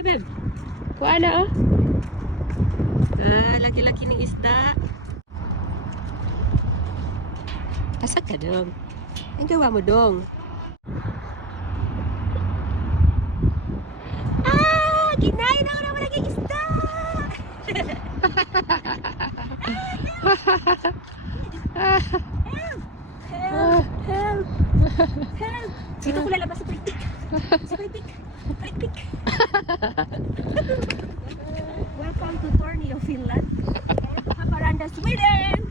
na, babe. Kuha na, oh. Laki-laki ng isda. Asa ka, dong? Ang gawa mo, dong? Kinain ako naman ng isda! Help! Help! Help! Dito ko lalabas sa politik. Sa politik. Politik. Welcome to Tornio, Finland. Haparanda, Sweden!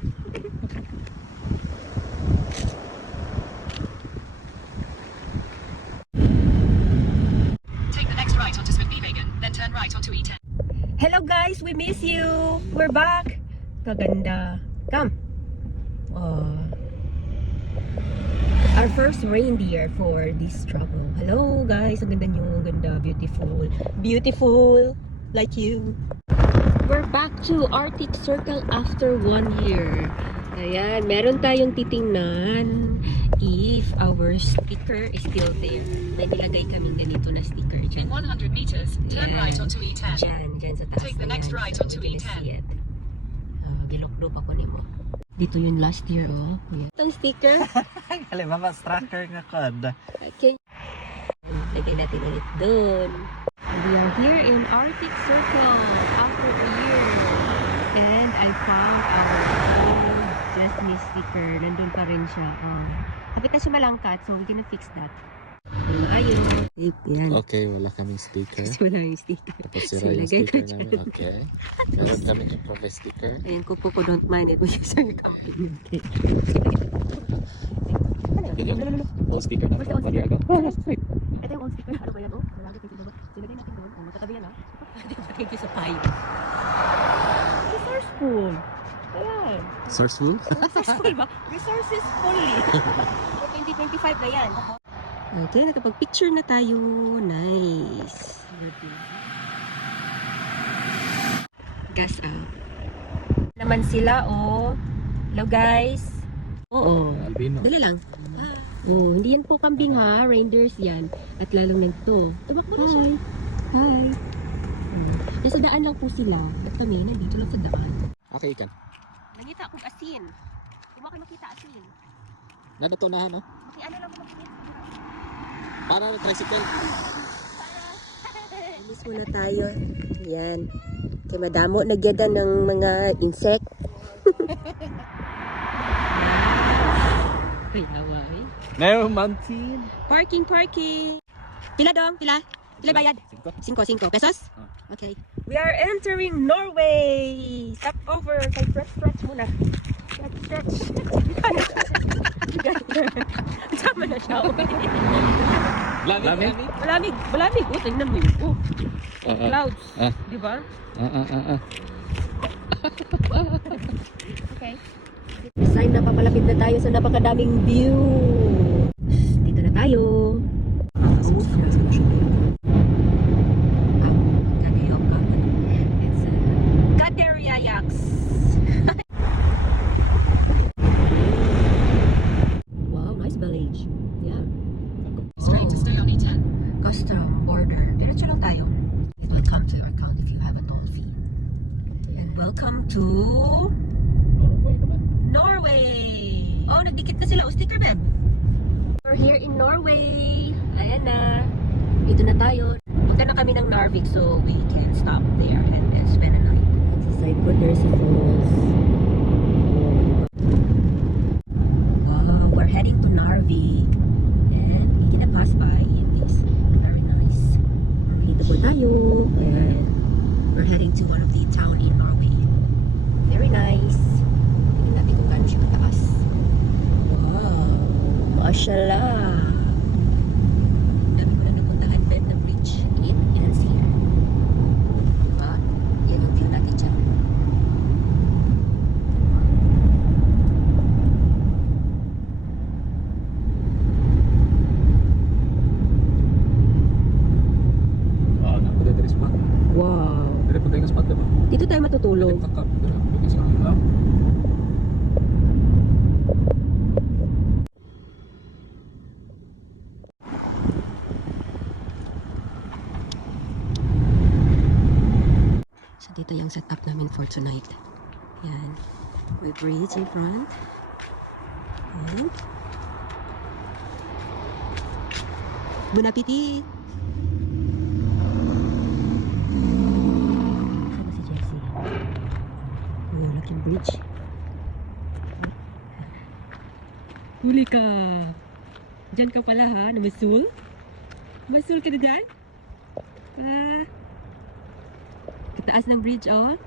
Take the next right onto Smithbehaven, then turn right onto E10. Hello guys, we miss you. We're back. Kaganda. Come. Our first reindeer for this travel. Hello guys, ang ganda nyo, ang ganda, beautiful. Beautiful, like you. We're back to Arctic Circle after 1 year. Ayan, meron tayong titingnan if our sticker is still there. May nilagay kaming ganito na sticker dyan. 100 meters, turn right onto E10. Dyan sa taas. Take the na next yan. right So, onto we can E10. see it. Gilokdop ako nimo. Dito yun last year, oh. Yeah. Itong sticker. Kali mama tracker nga kod. Okay. Lagay natin ulit doon. We are here in Arctic Circle after a year. And I found our old Jasmine sticker. Nandun pa rin siya. Kapit na siya malangkat, so we're gonna fix that. Ayun. Yan. Okay, wala kaming sticker. Kasi wala yung sticker. Tapos So, sira yung lagay ko sticker dyan. namin. Okay. Meron kami improve sticker. Ayan, kupo ko don't mind it. Which is our company. Okay. Yun yung old sticker namin Where's the old 1 year ago. Ito yung old sticker. Ano ba yan? Oh, malaki kayo sa baba. Silagay natin doon. Oh, magkatabi yan, ha? Thank you sa pipe. Resourceful. Ayan. Sourceful? Resourceful ba? Resources fully. 2025 na yan. Okay, nakapag-picture na tayo. Nice. Gas out. Naman sila, oh. Hello, guys. Oo. Albino. Dali lang. Oh, hindi yan po kambing ha. Reindeers yan. At lalong nagto. Tumakbo na siya. Hi. Nasa daan lang po sila. At kami, nandito lang sa daan. Okay, ikan. Nangita akong asin. Kung makita asin. Nadatonahan, no? Ano lang kung makita. Para na tricycle. Alis muna tayo. Yan. Kaya madamo nagyada ng mga insect. Ay, Hawaii. No, mountain. Parking. Pila dong? Pila bayad? 5 pesos? Okay. We are entering Norway. Stop over. Kay stretch muna. Stretch. Sama na siya. Lamig? Malamig. Oh, tingnan mo yun. Oh, clouds. Ah. Di ba? Okay. Sign na papalapit na tayo sa napakadaming view. Dito na tayo. It's Kateryayax. Wow, nice village. Yeah. Straight to stay on E10. Custom border. Diretso lang tayo. Welcome to our account if you have a toll fee. And welcome to Norway! Oh, nagdikit na sila. O, sticker, babe. We're here in Norway. Ayan na. Dito na tayo. Punta na kami ng Narvik so we can stop there and then spend a night. Sa side ko, there's a falls. Wow, we're heading to Narvik. And we gonna pass by this. Very nice. Dito po tayo. And we're heading to one of the town in Norway. Very nice. Tingnan natin kung gaano siya kataas. Wow. Mashallah. Dami ko na napuntahan bed na bridge. It ends here. Diba? Yan ang view natin dyan. Wow. Dito tayo matutulog. ito yung setup namin for tonight. Yan. May bridge in front. And Bon appetit! Saan si Jessie? Yung laking bridge. Huli ka! Diyan ka pala ha? Namasul? Masul ka na dyan? Ah. Kataas ng bridge, oh.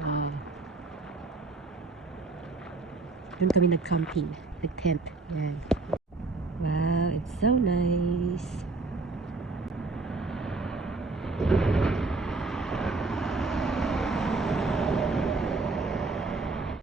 Wow. Doon kami nag-camping. Nag-tent. Yan. Wow, it's so nice.